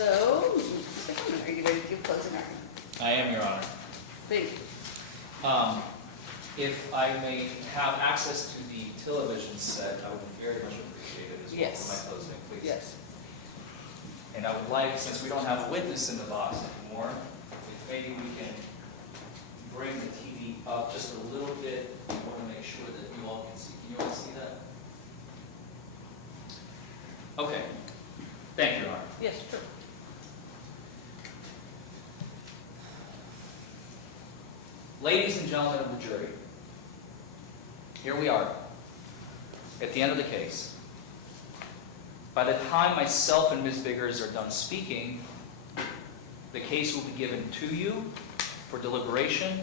So, Mr. Forman, are you ready to give closing argument? I am, Your Honor. Please. If I may have access to the television set, I would very much appreciate it as well Yes. for my closing, please. Yes. And I would like, since we don't have a witness in the box anymore, if maybe we can bring the TV up just a little bit. I want to make sure that you all can see. Can you all see that? Okay. Thank you, Your Honor. Yes, sure. Ladies and gentlemen of the jury, here we are at the end of the case. By the time myself and Ms. Biggers are done speaking, the case will be given to you for deliberation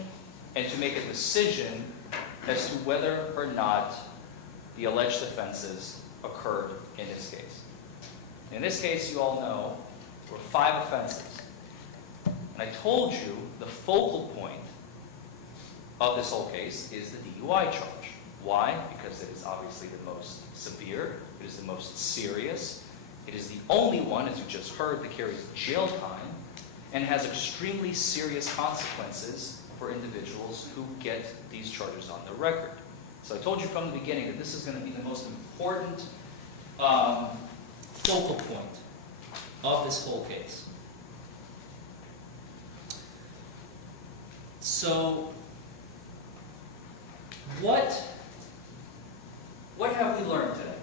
and to make a decision as to whether or not the alleged offenses occurred in this case. In this case, you all know, there were 5 offenses. And I told you the focal point of this whole case is the DUI charge. Why? Because it is obviously the most severe, it is the most serious, it is the only one, as you just heard, that carries jail time, and has extremely serious consequences for individuals who get these charges on their record. So I told you from the beginning that this is going to be the most important focal point of this whole case. So, what have we learned today?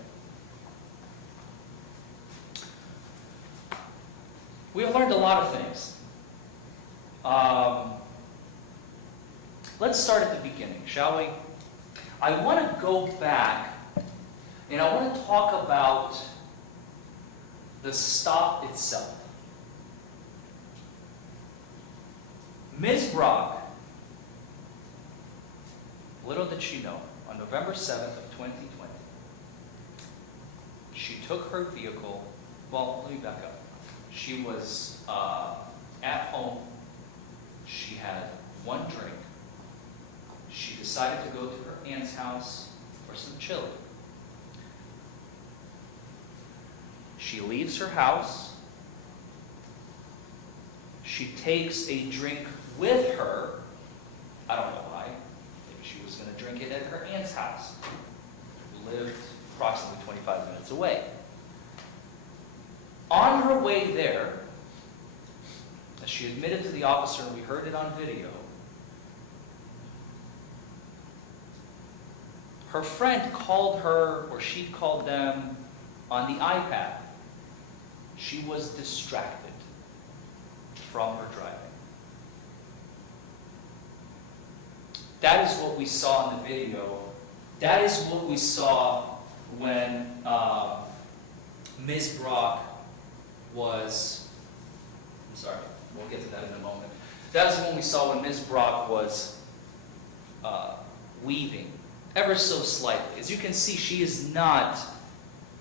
We have learned a lot of things. Let's start at the beginning, shall we? I want to go back and I want to talk about the stop itself. Ms. Brock, little did she know, on November 7th of 2020, she took her vehicle, well, let me back up. She was at home, she had one drink, she decided to go to her aunt's house for some chili. She leaves her house, she takes a drink with her, I don't know why, maybe she was going to drink it at her aunt's house, who lived approximately 25 minutes away. On her way there, as she admitted to the officer, and we heard it on video, her friend called her, or she called them, on the iPad. She was distracted from her driving. That is what we saw in the video. That is what we saw when Ms. Brock was, I'm sorry, we'll get to that in a moment. That is what we saw when Ms. Brock was weaving, ever so slightly. As you can see, she is not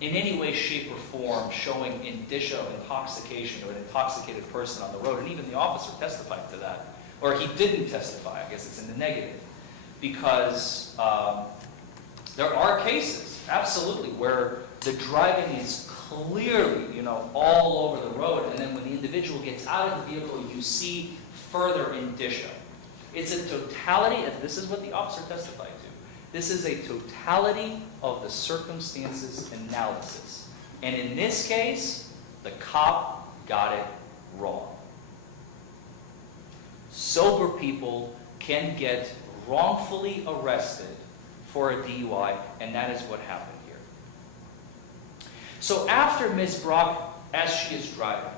in any way, shape, or form showing indicia of intoxication or an intoxicated person on the road. And even the officer testified to that. Or he didn't testify, I guess it's in the negative. Because there are cases, absolutely, where the driving is clearly, all over the road, and then when the individual gets out of the vehicle, you see further indicia. It's a totality, and this is what the officer testified to. This is a totality of the circumstances analysis. And in this case, the cop got it wrong. Sober people can get wrongfully arrested for a DUI, and that is what happened here. So after Ms. Brock, as she is driving,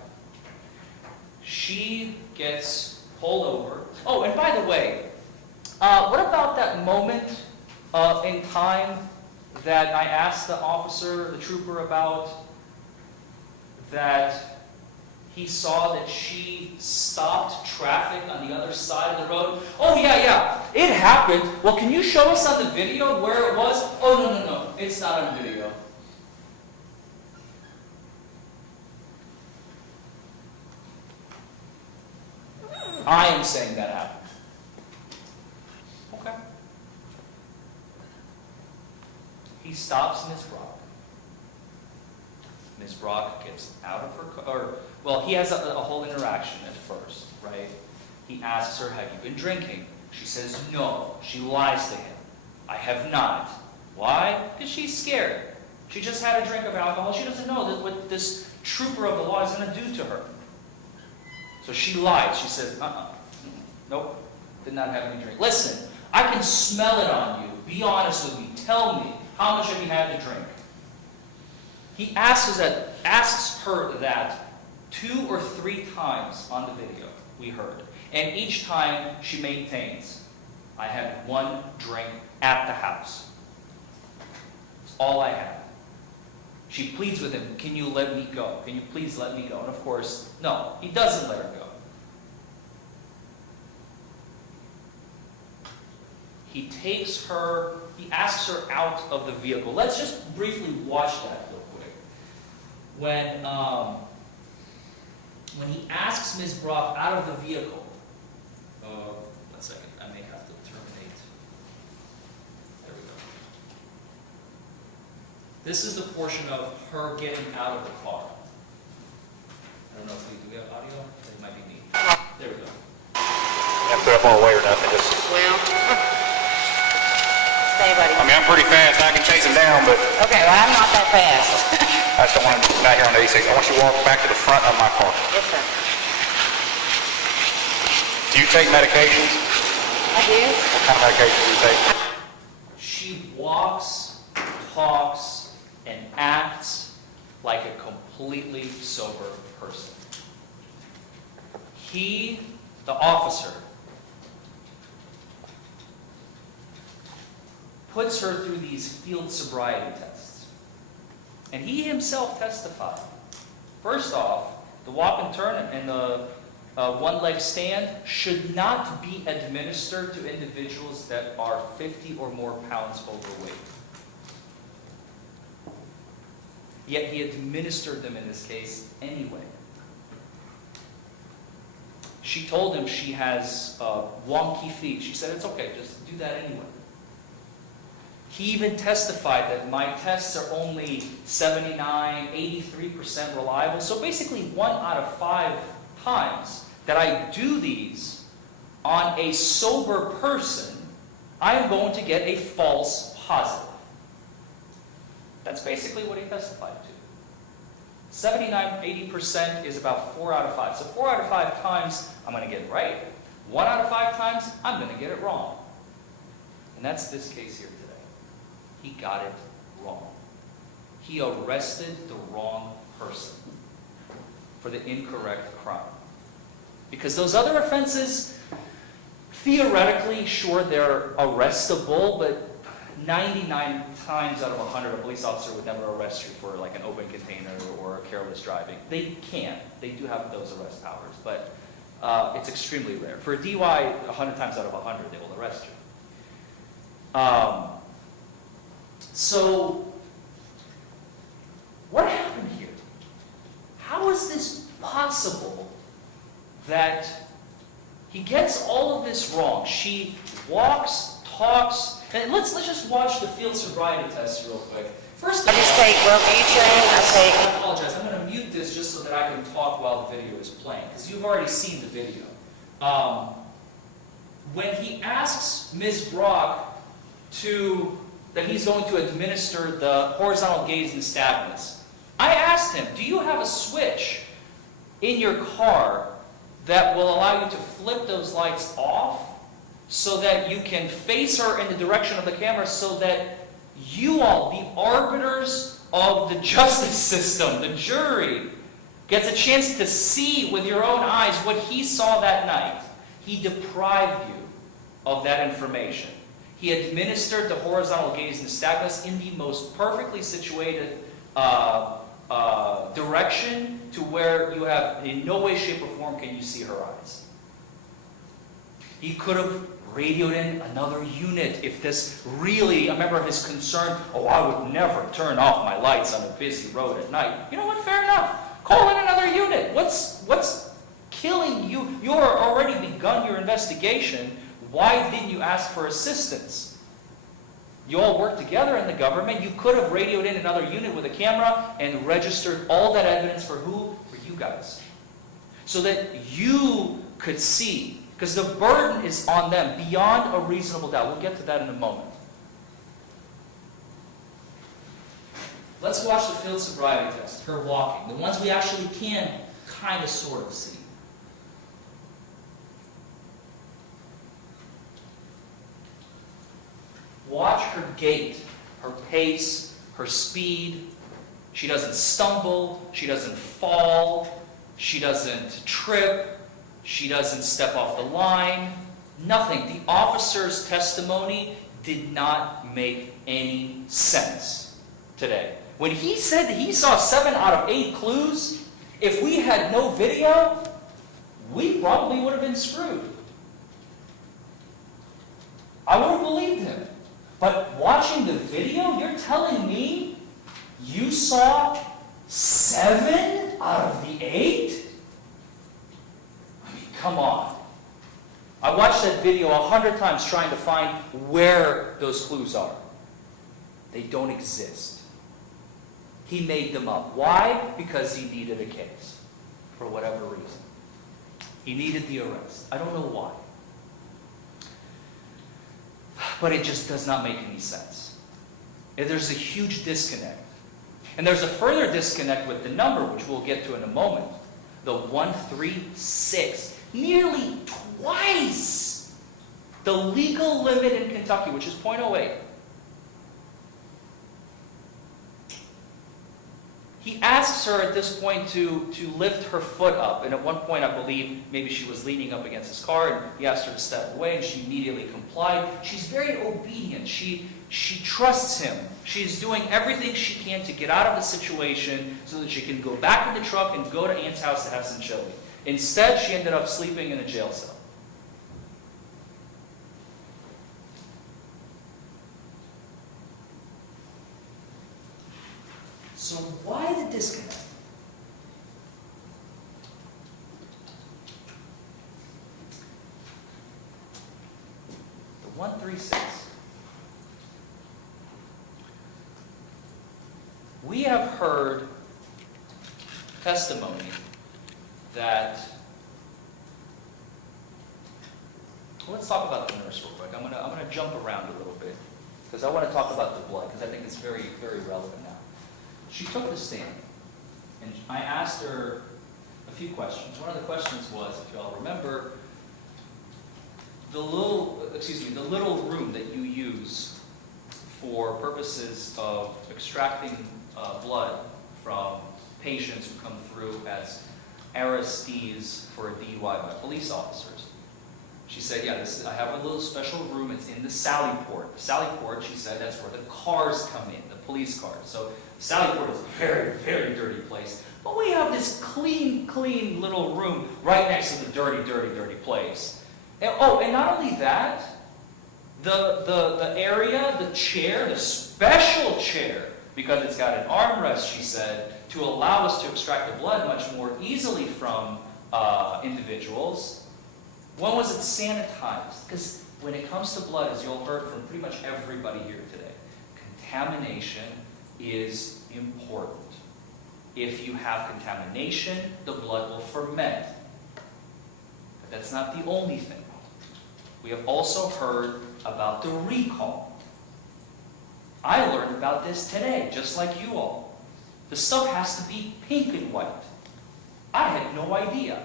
she gets pulled over. Oh, and by the way, what about that moment in time that I asked the officer, the trooper, about, that he saw that she stopped traffic on the other side of the road? Oh, yeah, it happened. Well, can you show us on the video where it was? Oh, no, it's not on video. I am saying that happened. Okay. He stops Ms. Brock. Ms. Brock gets out of her car, well, he has a whole interaction at first, right? He asks her, have you been drinking? She says no. She lies to him. I have not. Why? Because she's scared. She just had a drink of alcohol. She doesn't know what this trooper of the law is going to do to her. So she lies. She says, nope, did not have any drink. Listen, I can smell it on you. Be honest with me. Tell me, how much have you had to drink? He asks her that 2 or 3 times on the video we heard. And each time she maintains, I had 1 drink at the house. It's all I had. She pleads with him, can you let me go? Can you please let me go? And of course, no, he doesn't let her go. He asks her out of the vehicle. Let's just briefly watch that real quick. When he asks Ms. Brock out of the vehicle, 1 second, I may have to terminate. There we go. This is the portion of her getting out of the car. I don't know if we have audio. It might be me. There we go. You have to put up on the way or nothing. Just, Well, stay, buddy. I mean, I'm pretty fast. I can chase him down, but Okay, well, I'm not that fast. I just don't want him back here on the 86. I want you to walk back to the front of my car. Yes, sir. Do you take medications? I do. What kind of medications do you take? She walks, talks, and acts like a completely sober person. He, the officer, puts her through these field sobriety tests. And he himself testified. First off, the walk and turn and the one-leg stand should not be administered to individuals that are 50 or more pounds overweight. Yet he administered them in this case anyway. She told him she has wonky feet. She said, it's okay, just do that anyway. He even testified that my tests are only 79, 83% reliable. So basically 1 out of 5 times that I do these on a sober person, I am going to get a false positive. That's basically what he testified to. 79, 80% is about 4 out of 5. So 4 out of 5 times, I'm going to get it right. 1 out of 5 times, I'm going to get it wrong. And that's this case here today. He got it wrong. He arrested the wrong person for the incorrect crime. Because those other offenses, theoretically, sure, they're arrestable, but 99 times out of 100, a police officer would never arrest you for like an open container or careless driving. They can. They do have those arrest powers, but it's extremely rare. For a DUI, 100 times out of 100, they will arrest you. So, what happened here? How is this possible that he gets all of this wrong? She walks, talks, and let's just watch the field sobriety test real quick. First, I just take Wellbutrin, I take... I apologize. I'm going to mute this just so that I can talk while the video is playing, because you've already seen the video. When he asks Ms. Brock that he's going to administer the horizontal gaze nystagmus, I asked him, do you have a switch in your car that will allow you to flip those lights off so that you can face her in the direction of the camera so that you all, the arbiters of the justice system, the jury, gets a chance to see with your own eyes what he saw that night? He deprived you of that information. He administered the horizontal gaze nystagmus in the most perfectly situated direction to where you have, in no way, shape, or form can you see her eyes. He could have radioed in another unit if this really, I remember his concern, I would never turn off my lights on a busy road at night. You know what, fair enough. Call in another unit. What's killing you? You're already begun your investigation. Why didn't you ask for assistance? You all work together in the government. You could have radioed in another unit with a camera and registered all that evidence for who? For you guys. So that you could see. Because the burden is on them beyond a reasonable doubt. We'll get to that in a moment. Let's watch the field sobriety test, her walking. The ones we actually can kind of sort of see. Watch her gait, her pace, her speed. She doesn't stumble. She doesn't fall. She doesn't trip. She doesn't step off the line. Nothing. The officer's testimony did not make any sense today. When he said that he saw 7 out of 8 clues, if we had no video, we probably would have been screwed. I would have believed him. But watching the video, you're telling me you saw 7 out of the 8? I mean, come on. I watched that video 100 times trying to find where those clues are. They don't exist. He made them up. Why? Because he needed a case. For whatever reason. He needed the arrest. I don't know why. But it just does not make any sense. And there's a huge disconnect. And there's a further disconnect with the number, which we'll get to in a moment. The 136. Nearly twice the legal limit in Kentucky, which is .08. He asks her at this point to lift her foot up. And at one point, I believe, maybe she was leaning up against his car, and he asked her to step away, and she immediately complied. She's very obedient. She trusts him. She's doing everything she can to get out of the situation so that she can go back in the truck and go to Aunt's house to have some chili. Instead, she ended up sleeping in a jail cell. So why the disconnect? The 136. We have heard testimony that, let's talk about the nurse real quick. I'm gonna jump around a little bit because I want to talk about the blood because I think it's very, very relevant now. She took the stand, and I asked her a few questions. One of the questions was, if you all remember, the little room that you use for purposes of extracting blood from patients who come through as arrestees for a DUI by police officers. She said, yeah, I have a little special room. It's in the Sally Port. The Sally Port, she said, that's where the cars come in, the police cars. So Sally Port is a very, very dirty place. But we have this clean little room right next to the dirty place. And, and not only that, the area, the chair, the special chair, because it's got an armrest, she said, to allow us to extract the blood much more easily from individuals. When was it sanitized? Because when it comes to blood, as you all heard from pretty much everybody here today, contamination is important. If you have contamination, the blood will ferment. But that's not the only thing. We have also heard about the recall. I learned about this today, just like you all. The stuff has to be pink and white. I had no idea.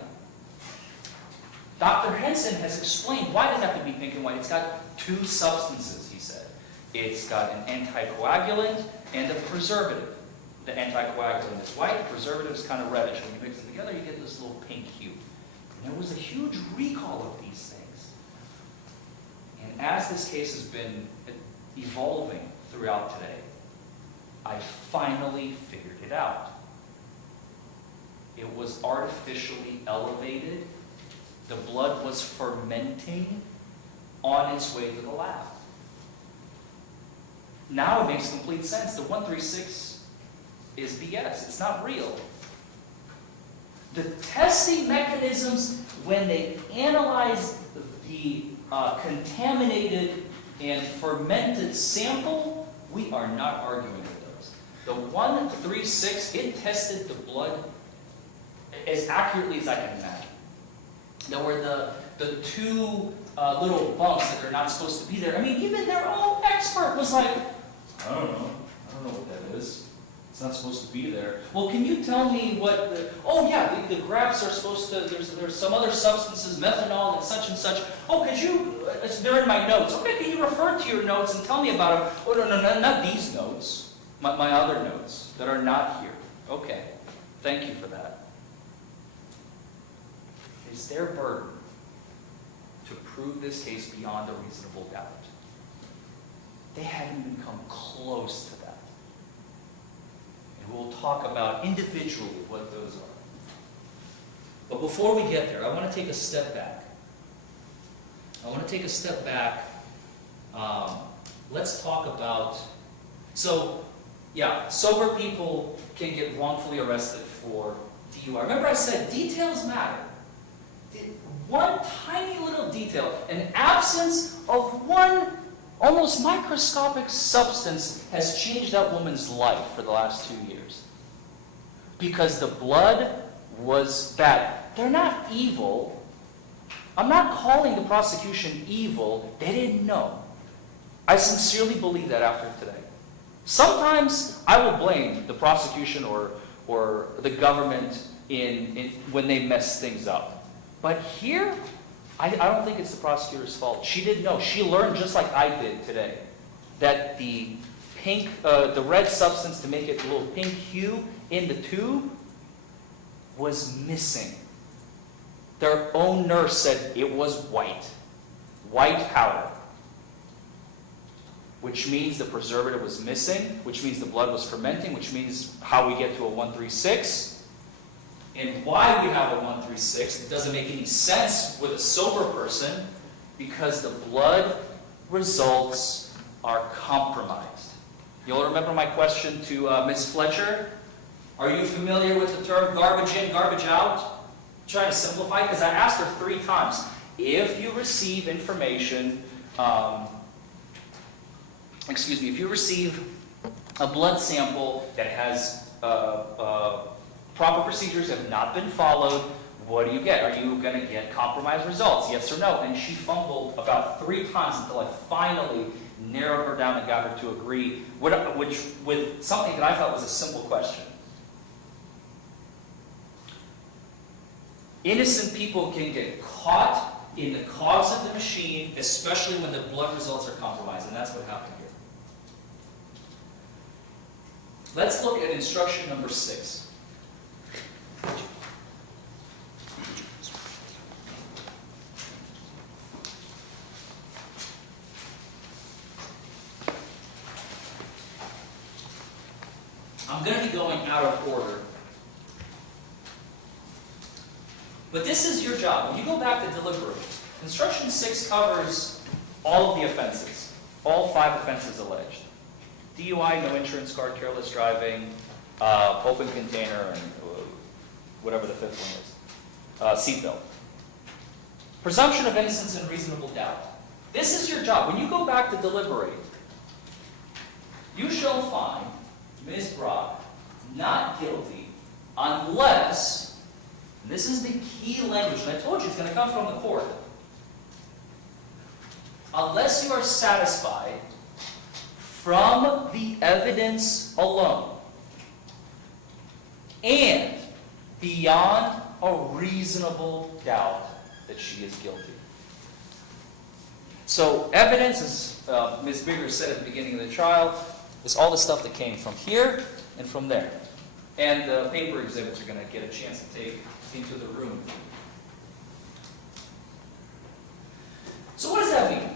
Dr. Henson has explained why does it have to be pink and white. It's got 2 substances, he said. It's got an anticoagulant and a preservative. The anticoagulant is white, the preservative is kind of reddish. When you mix them together, you get this little pink hue. And there was a huge recall of these things. And as this case has been evolving throughout today, I finally figured it out. It was artificially elevated. The blood was fermenting on its way to the lab. Now it makes complete sense. The 136 is BS. It's not real. The testing mechanisms, when they analyze the contaminated and fermented sample, we are not arguing with those. The 136, it tested the blood as accurately as I can imagine. There were the two little bumps that are not supposed to be there. I mean, even their own expert was like, I don't know what that is. It's not supposed to be there. Well, can you tell me what the graphs are supposed to, there's some other substances, methanol and such. Oh, could you, they're in my notes. Okay, can you refer to your notes and tell me about them? Oh, no, not these notes. My other notes that are not here. Okay, thank you for that. It's their burden to prove this case beyond a reasonable doubt. They haven't even come close to that. And we'll talk about individually what those are. But before we get there, I want to take a step back. Let's talk about, sober people can get wrongfully arrested for DUI. Remember I said details matter. One tiny little detail, an absence of one almost microscopic substance has changed that woman's life for the last 2 years. Because the blood was bad. They're not evil. I'm not calling the prosecution evil. They didn't know. I sincerely believe that after today. Sometimes I will blame the prosecution or the government when they mess things up. But here, I don't think it's the prosecutor's fault. She didn't know. She learned just like I did today that the red substance to make it a little pink hue in the tube was missing. Their own nurse said it was white powder, which means the preservative was missing, which means the blood was fermenting, which means how we get to a 136. And why we have a 136, it doesn't make any sense with a sober person, because the blood results are compromised. You'll remember my question to Ms. Fletcher. Are you familiar with the term garbage in, garbage out? I'm trying to simplify, because I asked her 3 times. If you receive information, if you receive a blood sample that has proper procedures have not been followed, what do you get? Are you going to get compromised results? Yes or no? And she fumbled about 3 times until I finally narrowed her down and got her to agree, with something that I thought was a simple question. Innocent people can get caught in the cogs of the machine, especially when the blood results are compromised, and that's what happened here. Let's look at instruction number 6. I'm going to be going out of order. But this is your job. When you go back to deliberate, instruction 6 covers all of the offenses, all 5 offenses alleged. DUI, no insurance card, careless driving, open container, and whatever the 5th one is, seatbelt. Presumption of innocence and reasonable doubt. This is your job. When you go back to deliberate, you shall find Ms. Brock not guilty unless, and this is the key language, and I told you it's going to come from the court, unless you are satisfied from the evidence alone and beyond a reasonable doubt that she is guilty. So evidence, as Ms. Bigger said at the beginning of the trial, is all the stuff that came from here and from there. And the paper exhibits are going to get a chance to take into the room. So what does that mean?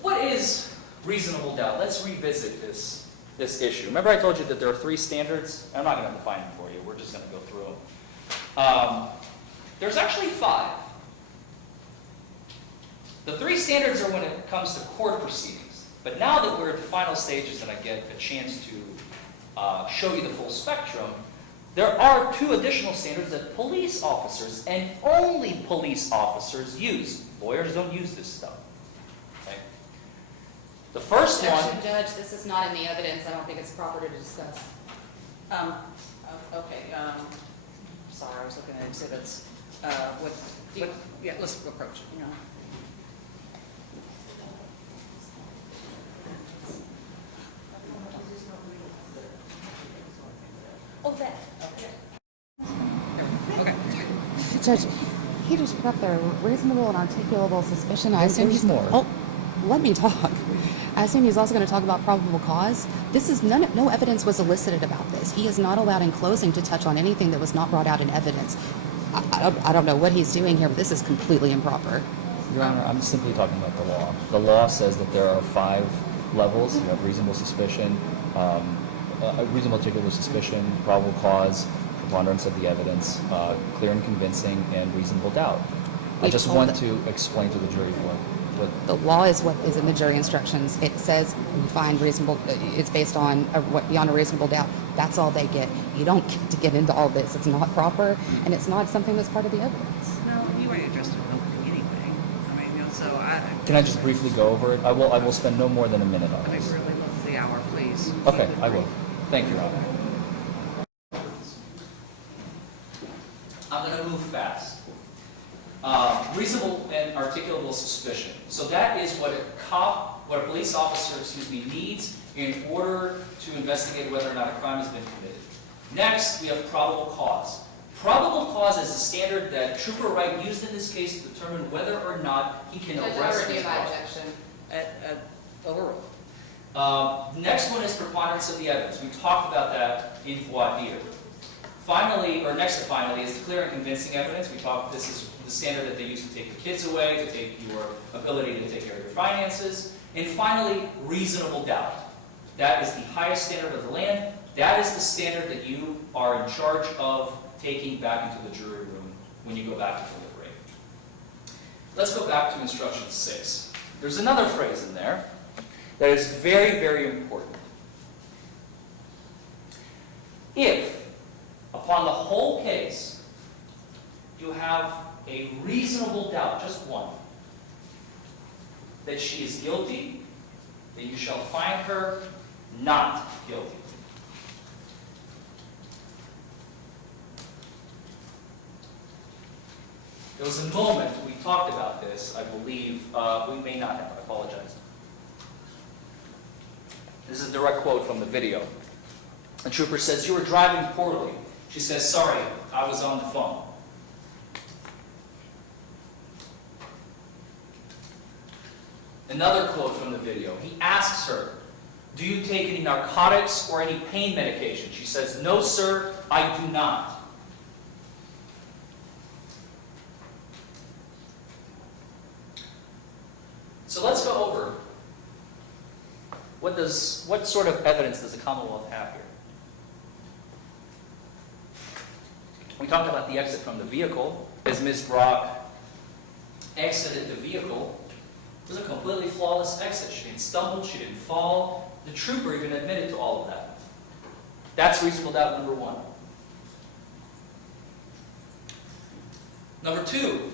What is reasonable doubt? Let's revisit this issue. Remember I told you that there are 3 standards? I'm not going to define them for you. We're just going to go through them. There's actually 5. The 3 standards are when it comes to court proceedings. But now that we're at the final stages and I get a chance to show you the full spectrum, there are 2 additional standards that police officers and only police officers use. Lawyers don't use this stuff. Okay? The first one, Objection, Judge, this is not in the evidence. I don't think it's proper to discuss. Okay, sorry, I was looking at exhibits. Yeah, let's approach it, you know. Oh, that, okay. Judge, he just put up there reasonable and articulable suspicion. I assume There's he's more. Oh, let me talk. I assume he's also going to talk about probable cause. This is no evidence was elicited about this. He is not allowed in closing to touch on anything that was not brought out in evidence. I don't know what he's doing here, but this is completely improper. Your Honor, I'm simply talking about the law. The law says that there are 5 levels. You have reasonable suspicion, reasonable articulable suspicion, probable cause, preponderance of the evidence, clear and convincing, and reasonable doubt. I just want to explain to the jury what The law is what is in the jury instructions. It says you find reasonable, it's based on what beyond a reasonable doubt. That's all they get. You don't get to get into all this. It's not proper, and it's not something that's part of the evidence. No, you already addressed it anyway. I mean, you know, so Can I just briefly go over it? I will spend no more than a minute on I this. think really look at the hour, please. Okay, I will. Thank you, Your Honor. I'm going to move fast. Reasonable and articulable suspicion. So that is what a police officer, needs in order to investigate whether or not a crime has been committed. Next, we have probable cause. Probable cause is the standard that Trooper Wright used in this case to determine whether or not he can arrest this person. objection. Overruled. Next one is preponderance of the evidence. We talked about that in voir dire. Finally, or next to finally, is the clear and convincing evidence. We talked, this is the standard that they use to take the kids away, to take your ability to take care of your finances. And finally, reasonable doubt. That is the highest standard of the land. That is the standard that you are in charge of taking back into the jury room when you go back to deliberate. Let's go back to instruction 6. There's another phrase in there that is very, very important. If, upon the whole case, you have a reasonable doubt, just one, that she is guilty, then you shall find her not guilty. There was a moment we talked about this, I believe, we may not have, I apologize. This is a direct quote from the video. The trooper says, "You were driving poorly." She says, "Sorry, I was on the phone." Another quote from the video. He asks her, "Do you take any narcotics or any pain medication?" She says, "No, sir, I do not." So let's go over what sort of evidence does the Commonwealth have here? We talked about the exit from the vehicle. As Ms. Brock exited the vehicle, it was a completely flawless exit. She didn't stumble, she didn't fall. The trooper even admitted to all of that. That's reasonable doubt number 1. Number 2,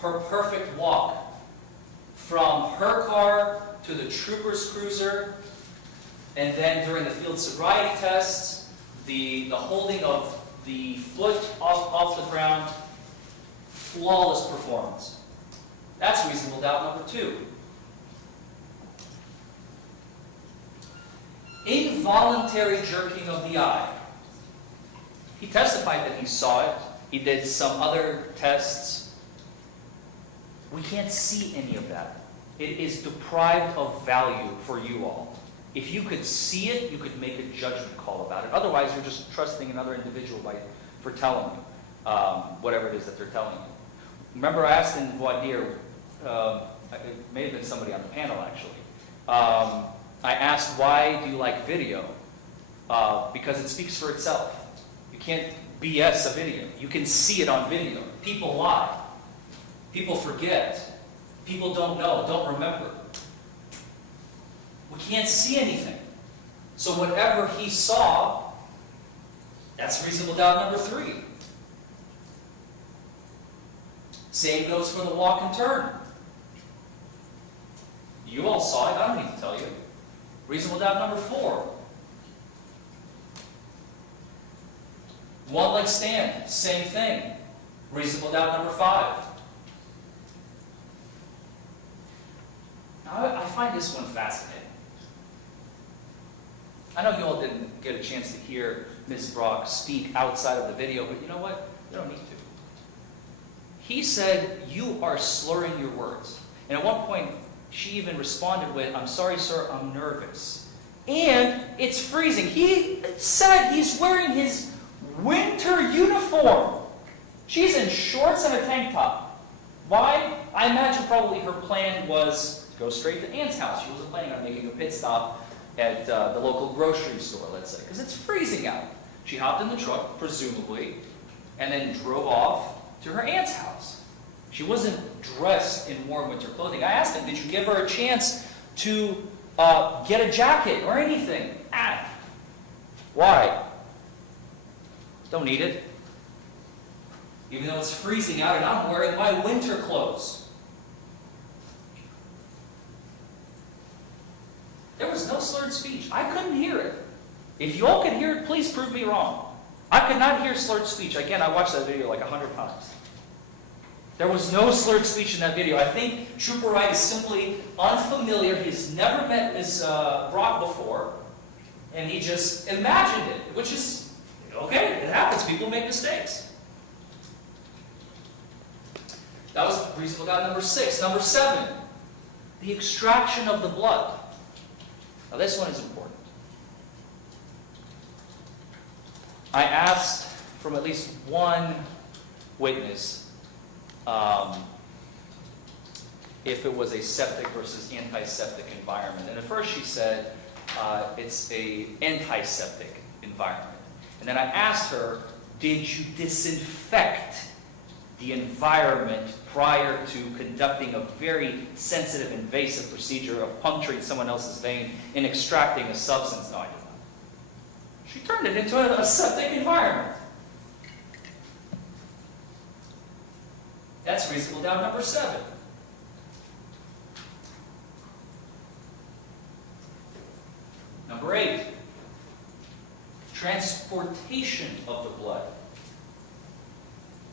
her perfect walk from her car to the trooper's cruiser, and then during the field sobriety tests, the holding of the foot off the ground, flawless performance. That's reasonable doubt number 2. Involuntary jerking of the eye. He testified that he saw it. He did some other tests. We can't see any of that. It is deprived of value for you all. If you could see it, you could make a judgment call about it. Otherwise, you're just trusting another individual for telling you whatever it is that they're telling you. Remember, I asked in voir dire, it may have been somebody on the panel actually, I asked, why do you like video? Because it speaks for itself. You can't BS a video. You can see it on video. People lie. People forget. People don't know, don't remember. We can't see anything. So whatever he saw, that's reasonable doubt number 3. Same goes for the walk and turn. You all saw it, I don't need to tell you. Reasonable doubt number 4. One leg stand, same thing. Reasonable doubt number 5. Now, I find this one fascinating. I know you all didn't get a chance to hear Ms. Brock speak outside of the video, but you know what? You don't need to. He said, "You are slurring your words." And at one point, she even responded with, "I'm sorry, sir, I'm nervous." And it's freezing. He said he's wearing his winter uniform. She's in shorts and a tank top. Why? I imagine probably her plan was to go straight to Aunt's house. She wasn't planning on making a pit stop at the local grocery store, let's say, because it's freezing out. She hopped in the truck, presumably, and then drove off to her aunt's house. She wasn't dressed in warm winter clothing. I asked him, did you give her a chance to get a jacket or anything? Why? Don't need it. Even though it's freezing out and I'm wearing my winter clothes. There was no slurred speech. I couldn't hear it. If you all could hear it, please prove me wrong. I could not hear slurred speech. Again, I watched that video like 100 times. There was no slurred speech in that video. I think Trooper Wright is simply unfamiliar. He's never met Ms. Brock before, and he just imagined it, which is, okay, it happens. People make mistakes. That was reasonable doubt number 6. Number 7, the extraction of the blood. Now this one is important. I asked from at least one witness if it was a septic versus antiseptic environment. And at first she said it's a antiseptic environment. And then I asked her, did you disinfect the environment prior to conducting a very sensitive, invasive procedure of puncturing someone else's vein and extracting a substance? No, I did not. She turned it into a septic environment. That's reasonable doubt number 7. Number 8, transportation of the blood.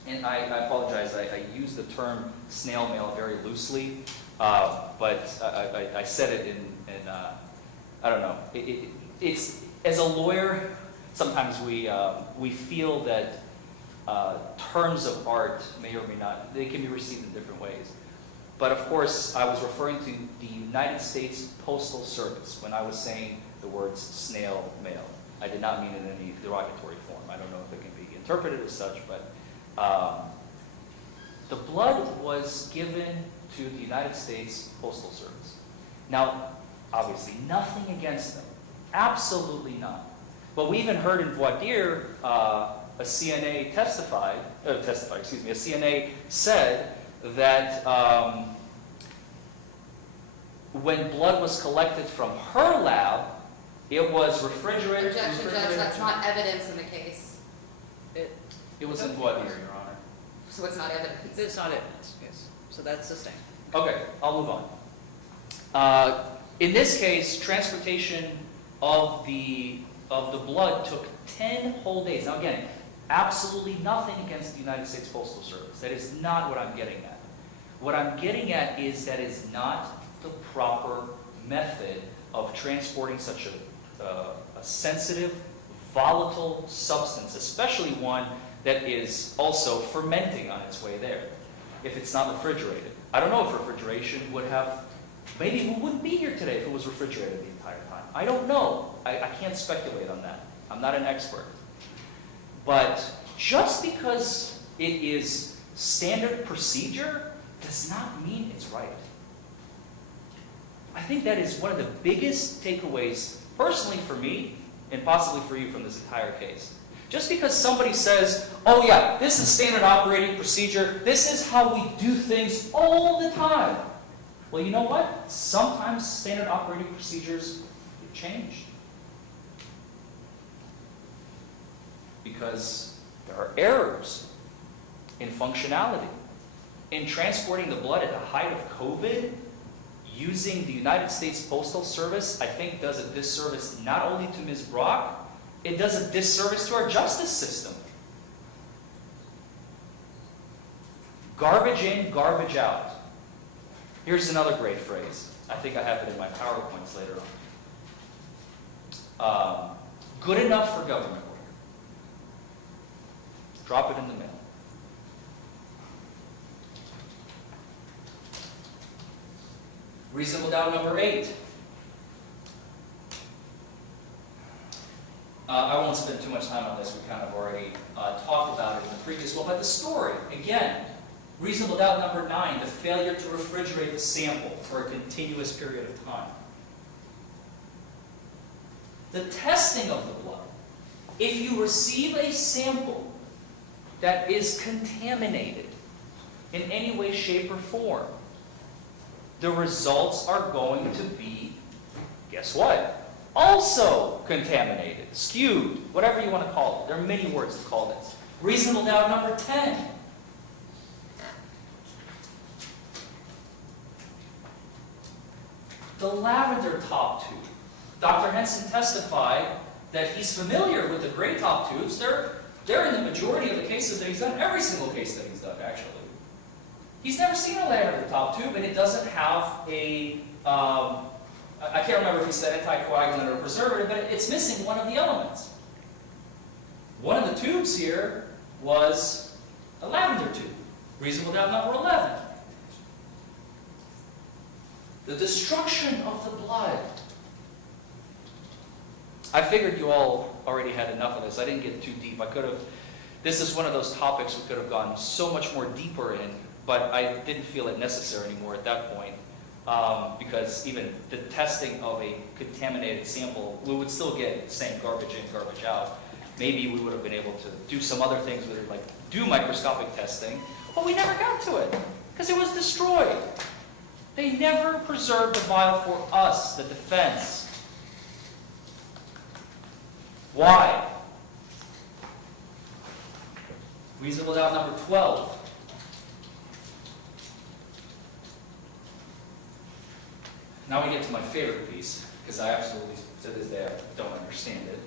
And I apologize, I use the term snail mail very loosely, but I said it in I don't know. It's as a lawyer, sometimes we feel that terms of art may or may not, they can be received in different ways. But of course, I was referring to the United States Postal Service when I was saying the words snail mail. I did not mean it in any derogatory form. I don't know if it can be interpreted as such, but the blood was given to the United States Postal Service. Now, obviously, nothing against them. Absolutely none. But we even heard in voir dire, a CNA a CNA said that when blood was collected from her lab, it was refrigerated. Objection, Judge, that's not evidence in the case. It was in voir dire, Your Honor. So it's not evidence. It's not evidence, yes. So that's the same. Okay, I'll move on. In this case, transportation of the blood took 10 whole days. Now again, absolutely nothing against the United States Postal Service. That is not what I'm getting at. What I'm getting at is that is not the proper method of transporting such a sensitive, volatile substance, especially one that is also fermenting on its way there, if it's not refrigerated. I don't know if refrigeration would have, maybe we wouldn't be here today if it was refrigerated the entire time. I don't know. I can't speculate on that. I'm not an expert. But just because it is standard procedure does not mean it's right. I think that is one of the biggest takeaways, personally for me, and possibly for you from this entire case. Just because somebody says, oh yeah, this is standard operating procedure, this is how we do things all the time. Well, you know what? Sometimes standard operating procedures get changed. Because there are errors in functionality. In transporting the blood at the height of COVID, using the United States Postal Service, I think does a disservice not only to Ms. Brock, it does a disservice to our justice system. Garbage in, garbage out. Here's another great phrase. I think I have it in my PowerPoints later on. Good enough for government work. Drop it in the mail. Reasonable doubt number 8. I won't spend too much time on this. We kind of already talked about it in the previous one. But the story, again, reasonable doubt number 9, the failure to refrigerate the sample for a continuous period of time. The testing of the blood. If you receive a sample that is contaminated in any way, shape, or form, the results are going to be, guess what? Also contaminated, skewed, whatever you want to call it. There are many words to call this. Reasonable doubt number 10. The lavender top tube. Dr. Henson testified that he's familiar with the gray top tubes. They're in the majority of the cases that he's done, every single case that he's done, actually. He's never seen a lavender top tube, and it doesn't have a, I can't remember if he said anticoagulant or preservative, but it's missing one of the elements. One of the tubes here was a lavender tube. Reasonable doubt number 11. The destruction of the blood. I figured you all already had enough of this. I didn't get too deep. This is one of those topics we could have gone so much more deeper in, but I didn't feel it necessary anymore at that point, because even the testing of a contaminated sample, we would still get the same garbage in, garbage out. Maybe we would have been able to do some other things with it, like do microscopic testing, but we never got to it, because it was destroyed. They never preserved the vial for us, the defense. Why? Reasonable doubt number 12. Now we get to my favorite piece, because I absolutely, to this day, I don't understand it.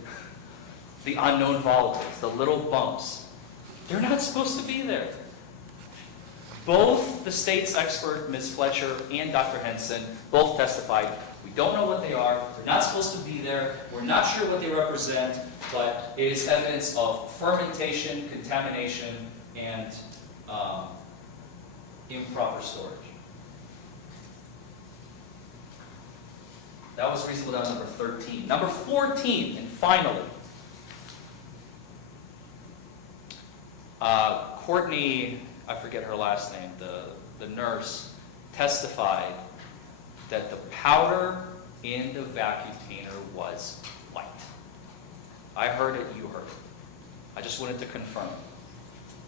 The unknown volatiles, the little bumps. They're not supposed to be there. Both the state's expert, Ms. Fletcher, and Dr. Henson, both testified, we don't know what they are, they're not supposed to be there, we're not sure what they represent, but it is evidence of fermentation, contamination, and improper storage. That was reasonable doubt number 13. Number 14, and finally, Courtney, I forget her last name, the nurse, testified that the powder in the vacuum cleaner was white. I heard it, you heard it. I just wanted to confirm.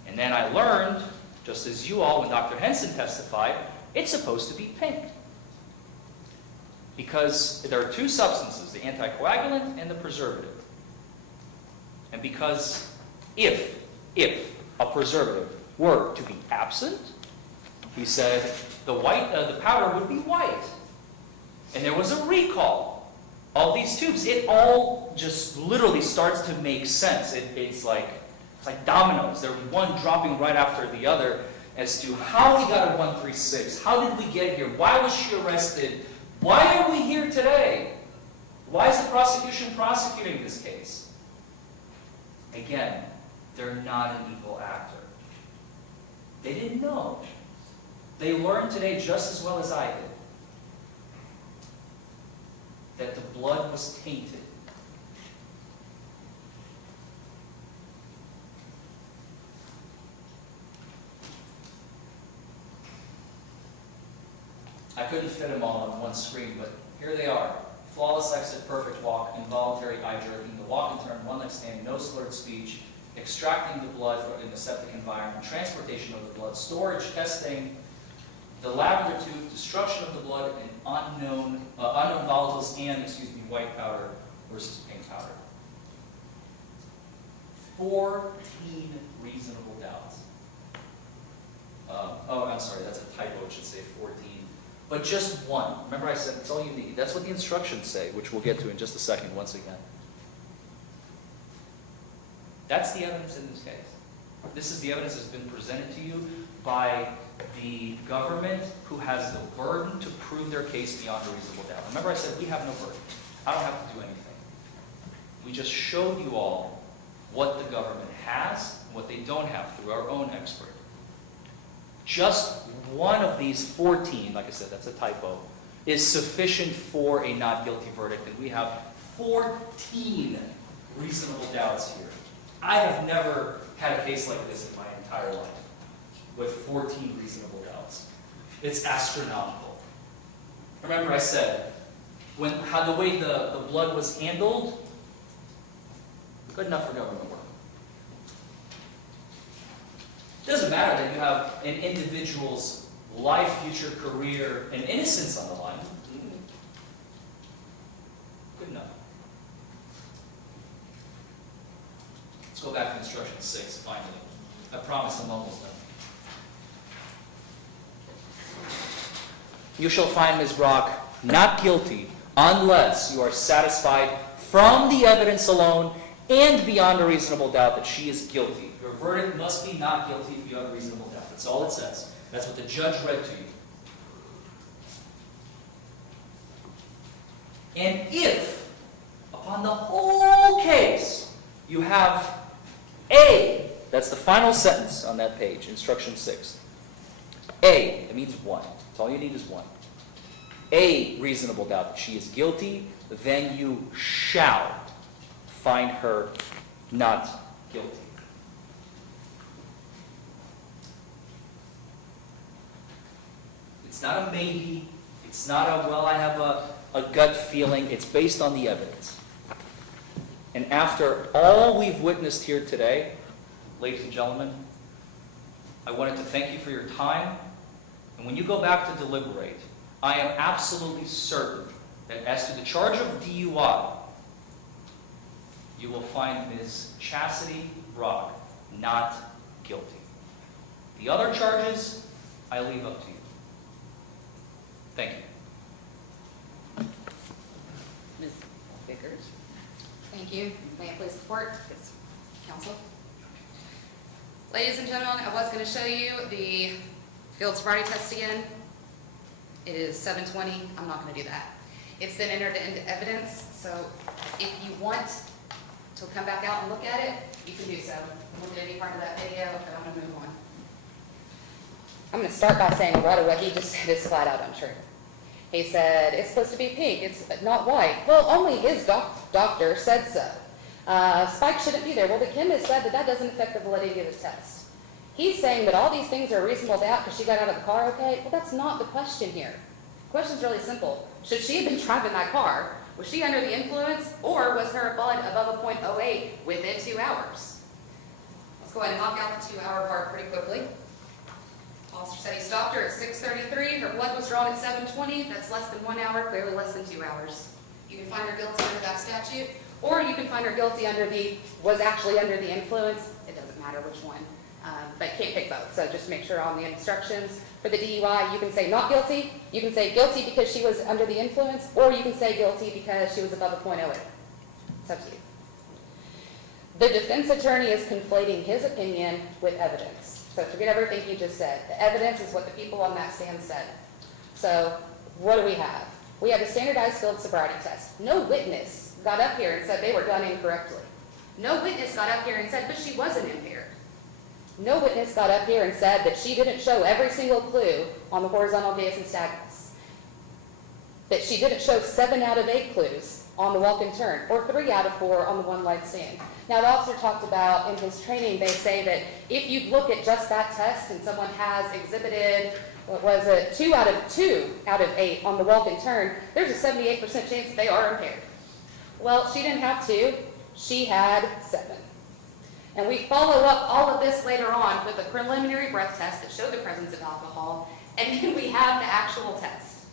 And then I learned, just as you all, when Dr. Henson testified, it's supposed to be pink. Because there are two substances, the anticoagulant and the preservative. And because if a preservative were to be absent, he said the powder would be white. And there was a recall of these tubes. It all just literally starts to make sense. It's like dominoes. They're one dropping right after the other as to how we got a 136. How did we get here? Why was she arrested? Why are we here today? Why is the prosecution prosecuting this case? Again, they're not an evil actor. They didn't know. They learned today just as well as I did that the blood was tainted. I couldn't fit them all on one screen, but here they are. Flawless exit, perfect walk, involuntary eye jerking, the walk and turn, one-leg stand, no slurred speech, extracting the blood in the septic environment, transportation of the blood, storage, testing, the lavender tube, destruction of the blood, and unknown volatiles and, white powder versus pink powder. 14 reasonable doubts. I'm sorry, that's a typo. It should say 14 but just one. Remember I said that's all you need. That's what the instructions say, which we'll get to in just a second once again. That's the evidence in this case. This is the evidence that's been presented to you by the government, who has the burden to prove their case beyond a reasonable doubt. Remember I said we have no burden. I don't have to do anything. We just showed you all what the government has and what they don't have through our own expert. Just one of these 14, like I said, that's a typo, is sufficient for a not guilty verdict, and we have 14 reasonable doubts here. I have never had a case like this in my entire life, with 14 reasonable doubts. It's astronomical. Remember I said, the way the blood was handled, good enough for government work. It doesn't matter that you have an individual's life, future, career, and innocence on the line. Good enough. Let's go back to instruction 6, finally. I promise I'm almost done. You shall find Ms. Brock not guilty unless you are satisfied from the evidence alone and beyond a reasonable doubt that she is guilty. Your verdict must be not guilty beyond a reasonable doubt. That's all it says. That's what the judge read to you. And if, upon the whole case, you have A, that's the final sentence on that page, instruction 6. A, it means one. That's all you need is one. A reasonable doubt that she is guilty, then you shall find her not guilty. It's not a maybe. It's not a, well, I have a gut feeling. It's based on the evidence. And after all we've witnessed here today, ladies and gentlemen, I wanted to thank you for your time. And when you go back to deliberate, I am absolutely certain that as to the charge of DUI, you will find Ms. Chastity Brock not guilty. The other charges, I leave up to you. Thank you. Ms. Vickers? Thank you. May I please support? Yes. Counsel? Ladies and gentlemen, I was going to show you the field sobriety test again. It is 7:20. I'm not going to do that. It's been entered into evidence, so if you want to come back out and look at it, you can do so. I won't do any part of that video, but I'm going to move on. I'm going to start by saying a lot of what he just said is flat out untrue. He said, it's supposed to be pink, it's not white. Well, only his doctor said so. Spike shouldn't be there. Well, the chemist said that doesn't affect the validity of the test. He's saying that all these things are a reasonable doubt because she got out of the car okay. Well, that's not the question here. The question's really simple. Should she have been driving that car? Was she under the influence, or was her blood above a .08 within 2 hours? Let's go ahead and knock out the 2-hour part pretty quickly. Officer said he stopped her at 6:33. Her blood was drawn at 7:20. That's less than 1 hour, clearly less than 2 hours. You can find her guilty under that statute, or you can find her guilty under was actually under the influence. It doesn't matter which one, but can't pick both. So just make sure on the instructions for the DUI, you can say not guilty. You can say guilty because she was under the influence, or you can say guilty because she was above a .08. It's up to you. The defense attorney is conflating his opinion with evidence. So forget everything he just said. The evidence is what the people on that stand said. So what do we have? We have a standardized field sobriety test. No witness got up here and said they were done incorrectly. No witness got up here and said, but she wasn't impaired. No witness got up here and said that she didn't show every single clue on the horizontal dais and status. That she didn't show 7 out of 8 clues on the walk and turn, or 3 out of 4 on the one-leg stand. Now, the officer talked about in his training, they say that if you look at just that test and someone has exhibited, 2 out of 8 on the walk and turn, there's a 78% chance that they are impaired. Well, she didn't have 2, she had 7. And we follow up all of this later on with a preliminary breath test that showed the presence of alcohol, and then we have the actual test.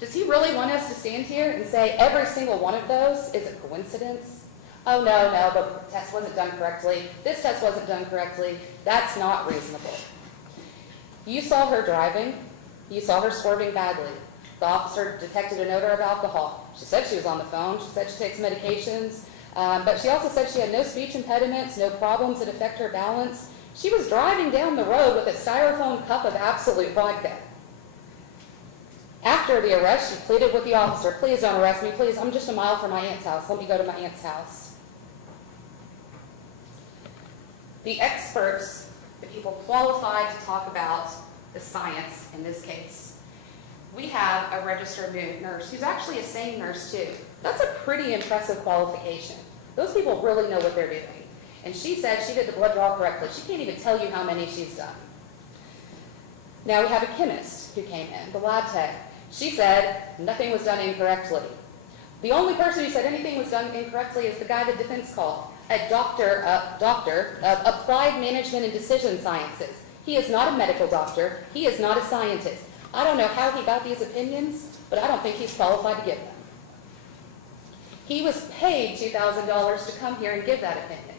Does he really want us to stand here and say every single one of those is a coincidence? Oh, no, the test wasn't done correctly. This test wasn't done correctly. That's not reasonable. You saw her driving. You saw her swerving badly. The officer detected an odor of alcohol. She said she was on the phone. She said she takes medications. But she also said she had no speech impediments, no problems that affect her balance. She was driving down the road with a styrofoam cup of Absolute vodka. After the arrest, she pleaded with the officer, please don't arrest me, please, I'm just a mile from my aunt's house. Let me go to my aunt's house. The experts, the people qualified to talk about the science in this case. We have a registered nurse who's actually a sane nurse too. That's a pretty impressive qualification. Those people really know what they're doing. And she said she did the blood draw correctly. She can't even tell you how many she's done. Now we have a chemist who came in, the lab tech. She said nothing was done incorrectly. The only person who said anything was done incorrectly is the guy the defense called, a doctor of applied management and decision sciences. He is not a medical doctor. He is not a scientist. I don't know how he got these opinions, but I don't think he's qualified to give them. He was paid $2,000 to come here and give that opinion.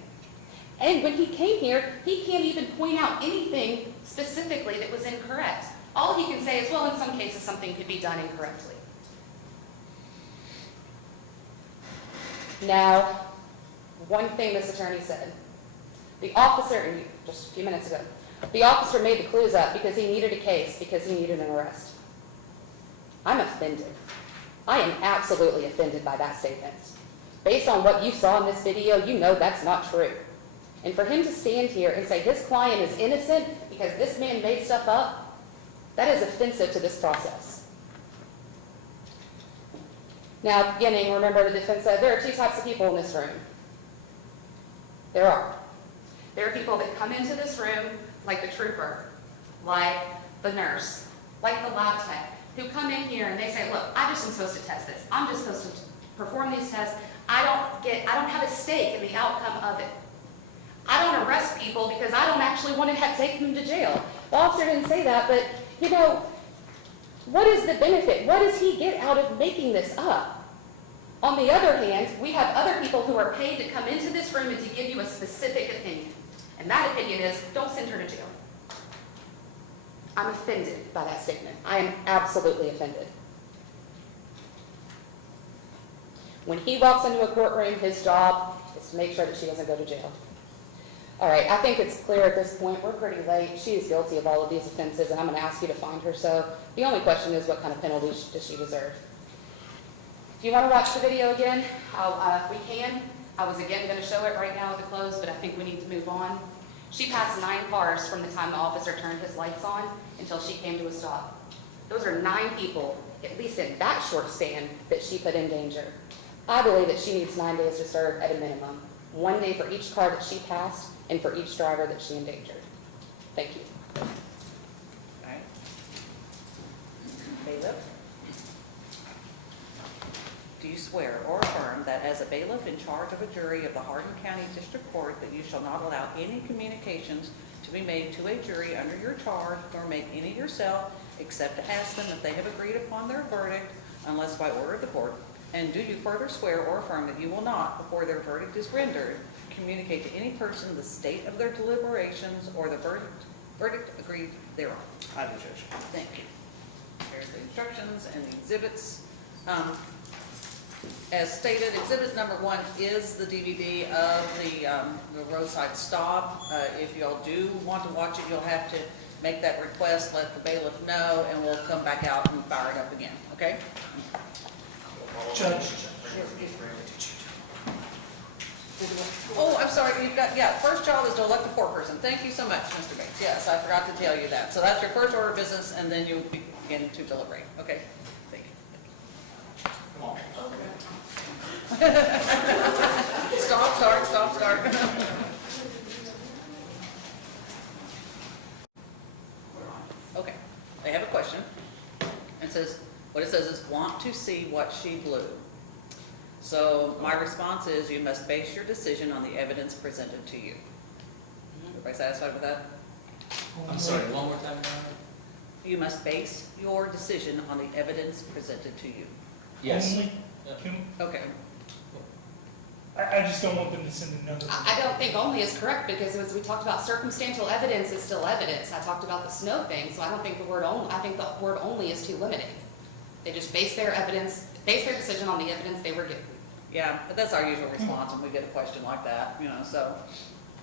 And when he came here, he can't even point out anything specifically that was incorrect. All he can say is, well, in some cases, something could be done incorrectly. Now, one thing this attorney said. The officer, just a few minutes ago, the officer made the clues up because he needed a case, because he needed an arrest. I'm offended. I am absolutely offended by that statement. Based on what you saw in this video, you know that's not true. And for him to stand here and say his client is innocent because this man made stuff up, that is offensive to this process. Now, beginning, remember the defense said there are two types of people in this room. There are. There are people that come into this room like the trooper, like the nurse, like the lab tech, who come in here and they say, look, I just am supposed to test this. I'm just supposed to perform these tests. I don't have a stake in the outcome of it. I don't arrest people because I don't actually want to take them to jail. The officer didn't say that, but, you know, what is the benefit? What does he get out of making this up? On the other hand, we have other people who are paid to come into this room and to give you a specific opinion. And that opinion is, don't send her to jail. I'm offended by that statement. I am absolutely offended. When he walks into a courtroom, his job is to make sure that she doesn't go to jail. All right, I think it's clear at this point, we're pretty late. She is guilty of all of these offenses, and I'm going to ask you to find her. So the only question is, what kind of penalty does she deserve? If you want to watch the video again, if we can, I was again going to show it right now at the close, but I think we need to move on. She passed 9 cars from the time the officer turned his lights on until she came to a stop. Those are 9 people, at least in that short span, that she put in danger. I believe that she needs 9 days to serve at a minimum. 1 day for each car that she passed and for each driver that she endangered. Thank you. All right. Bailiff? Do you swear or affirm that as a bailiff in charge of a jury of the Hardin County District Court that you shall not allow any communications to be made to a jury under your charge, nor make any yourself, except to ask them if they have agreed upon their verdict, unless by order of the court? And do you further swear or affirm that you will not, before their verdict is rendered, communicate to any person the state of their deliberations or the verdict agreed thereon? I do, Judge. Thank you. Here's the instructions and the exhibits. As stated, exhibit number 1 is the DVD of the roadside stop. If y'all do want to watch it, you'll have to make that request, let the bailiff know, and we'll come back out and fire it up again, okay? Judge. Oh, I'm sorry, you've got, first job is to elect a foreperson. Thank you so much, Mr. Bates. Yes, I forgot to tell you that. So that's your first order of business, and then you begin to deliberate. Okay, thank you. Come on. Start. Okay, I have a question. It says, what it says is, want to see what she blew. So my response is, you must base your decision on the evidence presented to you. Everybody satisfied with that? I'm sorry, one more time, Your Honor? You must base your decision on the evidence presented to you. Yes. Only? Yeah. Can- Okay. I just don't want them to send another. I don't think only is correct, because as we talked about, circumstantial evidence is still evidence. I talked about the snow thing, so I don't think the word only, I think the word only is too limiting. They just base their decision on the evidence they were given. Yeah, but that's our usual response when we get a question like that, you know, so,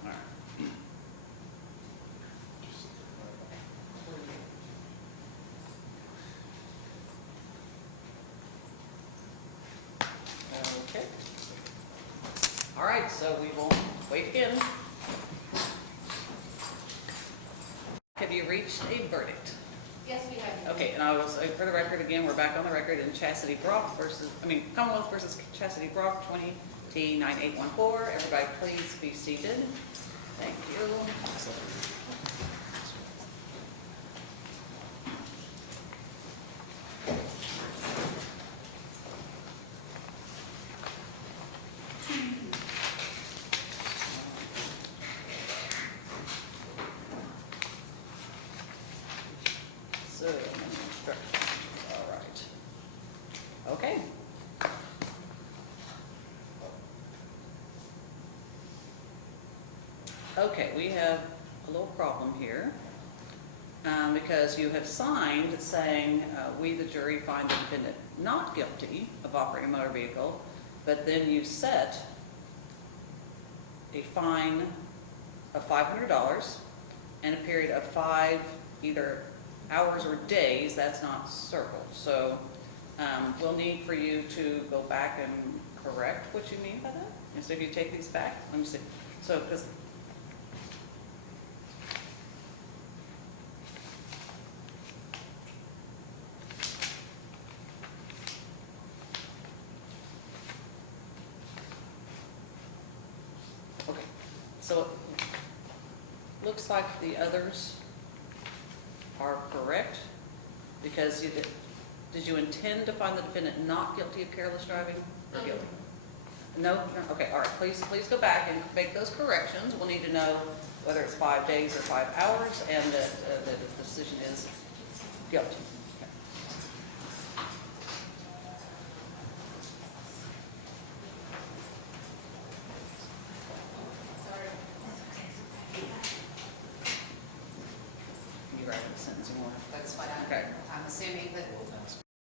all right. Okay. All right, so we will wait again. Have you reached a verdict? Yes, we have. Okay, and I will say for the record again, we're back on the record in Commonwealth versus Chastity Brock, 20T9814. Everybody please be seated. Thank you. So, instructions, all right. Okay. Okay, we have a little problem here, because you have signed saying, we, the jury, find the defendant not guilty of operating a motor vehicle, but then you set a fine of $500 and a period of 5 either hours or days. That's not circled. So we'll need for you to go back and correct what you mean by that. And so if you take these back, let me see. So, because okay, so it looks like the others are correct, because you did you intend to find the defendant not guilty of careless driving or guilty? No? No? Okay, all right, please go back and make those corrections. We'll need to know whether it's 5 days or 5 hours, and that the decision is guilty. You write the sentencing order. That's what Okay. I'm assuming that